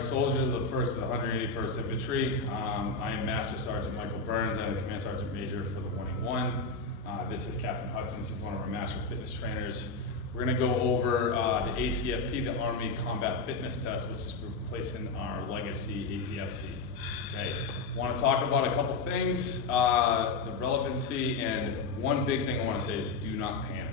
right, soldiers of the 1st of the 181st Infantry. I am Master Sergeant Michael Burns. I'm the Command Sergeant Major for the 181. This is Captain Hudson. This is one of our Master Fitness Trainers. We're going to go over the ACFT, the Army Combat Fitness Test, which is replacing our legacy APFT. Okay, want to talk about a couple things, the relevancy, and one big thing I want to say is do not panic.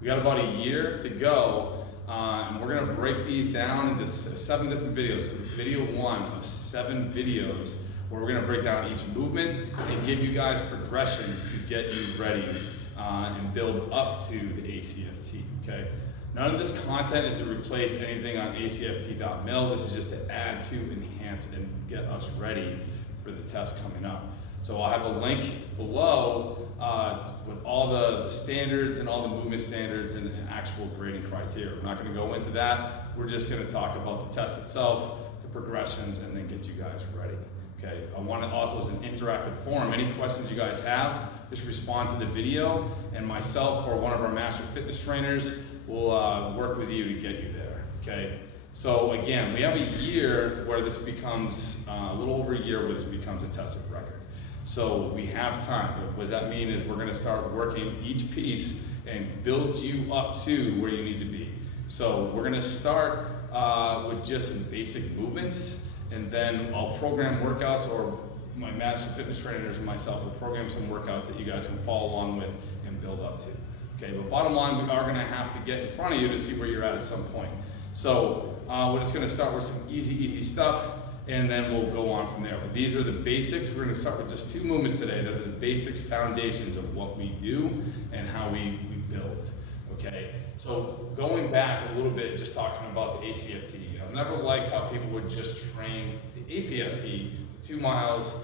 We got about a year to go. And we're going to break these down into 7 different videos. So video 1 of 7 videos where we're going to break down each movement and give you guys progressions to get you ready and build up to the ACFT. Okay. None of this content is to replace anything on acft.mil. This is just to add to, enhance, and get us ready for the test coming up. So I'll have a link below with all the standards and all the movement standards and actual grading criteria. We're not going to go into that. We're just going to talk about the test itself, the progressions, and then get you guys ready. Okay. I want it also as an interactive forum. Any questions you guys have, just respond to the video, and myself or one of our Master Fitness Trainers will work with you to get you there. Okay. So again, we have a year where this becomes a little over a year where this becomes a test of record. So we have time. What does that mean is we're going to start working each piece and build you up to where you need to be. So we're going to start with just some basic movements, and then I'll program workouts, or my Master Fitness Trainers and myself will program some workouts that you guys can follow along with and build up to. Okay, but bottom line, we are going to have to get in front of you to see where you're at some point. So we're just going to start with some easy stuff, and then we'll go on from there. But these are the basics. We're going to start with just 2 movements today. They're the basics, foundations of what we do and how we build. Okay, so going back a little bit, just talking about the ACFT. I've never liked how people would just train the APFT 2 miles,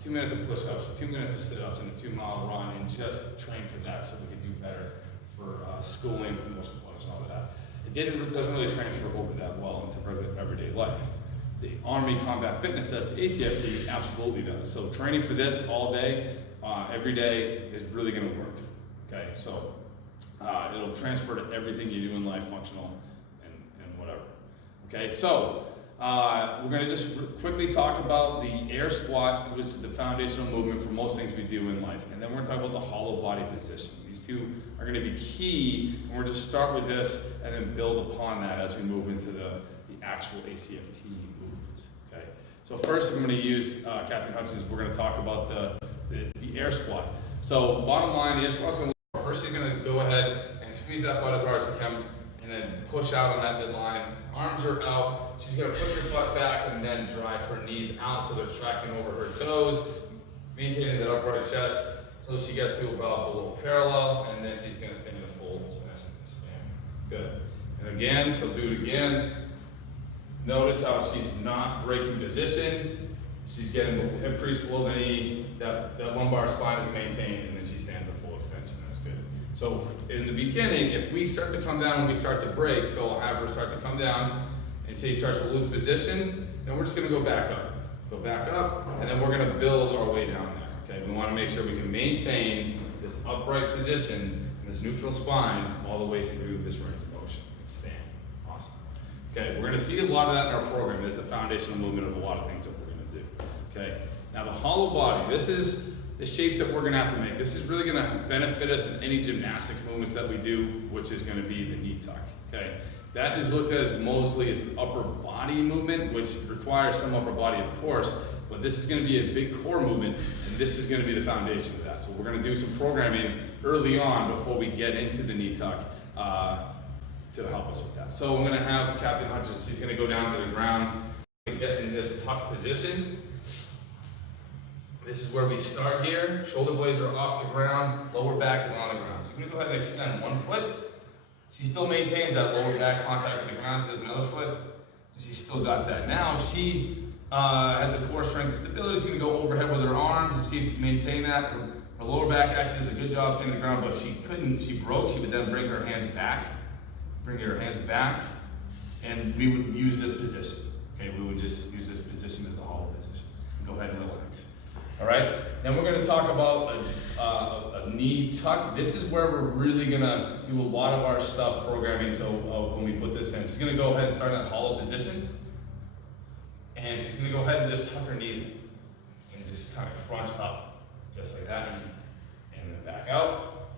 2 minutes of push-ups, 2 minutes of sit-ups, and a 2-mile run, and just train for that so we could do better for schooling, promotion plus, and all of that. It doesn't really transfer over that well into everyday life. The Army Combat Fitness Test, the ACFT, absolutely does. So training for this all day, every day, is really going to work. Okay, so it'll transfer to everything you do in life, functional and whatever. Okay, so we're going to just quickly talk about the air squat, which is the foundational movement for most things we do in life. And then we're going to talk about the hollow body position. These 2 are going to be key, and we're going to start with this and then build upon that as we move into the actual ACFT movements. Okay, so first I'm going to use Captain Hutchins. We're going to talk about the air squat. So bottom line, the air squat's going to first she's going to go ahead and squeeze that butt as hard as she can, and then push out on that midline. Arms are out. She's going to push her butt back and then drive her knees out so they're tracking over her toes, maintaining that upright chest so she gets to about below parallel, and then she's going to stand in a full extension stand. Good. And again, she'll do it again. Notice how she's not breaking position. She's getting the hip crease below the knee. That lumbar spine is maintained, and then she stands in full extension. That's good. So in the beginning, if we start to come down and we start to break, so I'll have her start to come down and see she starts to lose position, then we're just going to go back up. Go back up, and then we're going to build our way down there. Okay, we want to make sure we can maintain this upright position and this neutral spine all the way through this range of motion. Stand. Awesome. Okay, we're going to see a lot of that in our program. This is the foundational movement of a lot of things that we're going to do. Okay, now the hollow body, this is the shapes that we're going to have to make. This is really going to benefit us in any gymnastics movements that we do, which is going to be the knee tuck. Okay, that is looked at as mostly as an upper body movement, which requires some upper body, of course, but this is going to be a big core movement, and this is going to be the foundation of that. So we're going to do some programming early on before we get into the knee tuck to help us with that. So I'm going to have Captain Hutchins, she's going to go down to the ground and get in this tuck position. This is where we start here. Shoulder blades are off the ground, lower back is on the ground. So I'm going to go ahead and extend one foot. She still maintains that lower back contact with the ground. She does another foot, and she's still got that. Now, if she has a core strength and stability, she's going to go overhead with her arms and see if she maintain that. Her lower back actually does a good job staying on the ground, but if she couldn't, she broke, she would then bring her hands back. Bring your hands back, and we would use this position. Okay, we would just use this position as the hollow position. Go ahead and relax. All right, then we're going to talk about a knee tuck. This is where we're really going to do a lot of our stuff programming. So when we put this in, she's going to go ahead and start in that hollow position. And she's gonna go ahead and just tuck her knees in. And just kind of crunch up, just like that, and then back out.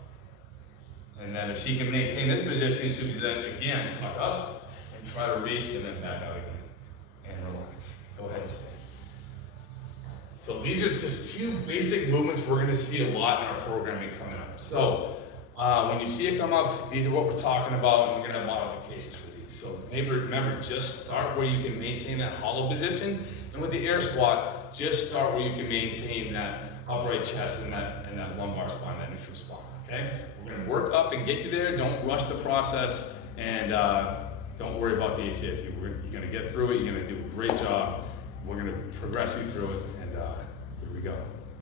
And then if she can maintain this position, she'll be then again tuck up and try to reach and then back out again. And relax. Go ahead and stay. So these are just two basic movements we're gonna see a lot in our programming coming up. So when you see it come up, these are what we're talking about, and we're gonna have modifications for these. So remember, just start where you can maintain that hollow position, and with the air squat, just start where you can maintain that upright chest and that lumbar spine, that neutral spine, okay? We're gonna work up and get you there. Don't rush the process, and don't worry about the ACIT. You're gonna get through it. You're gonna do a great job. We're gonna progress you through it, and here we go.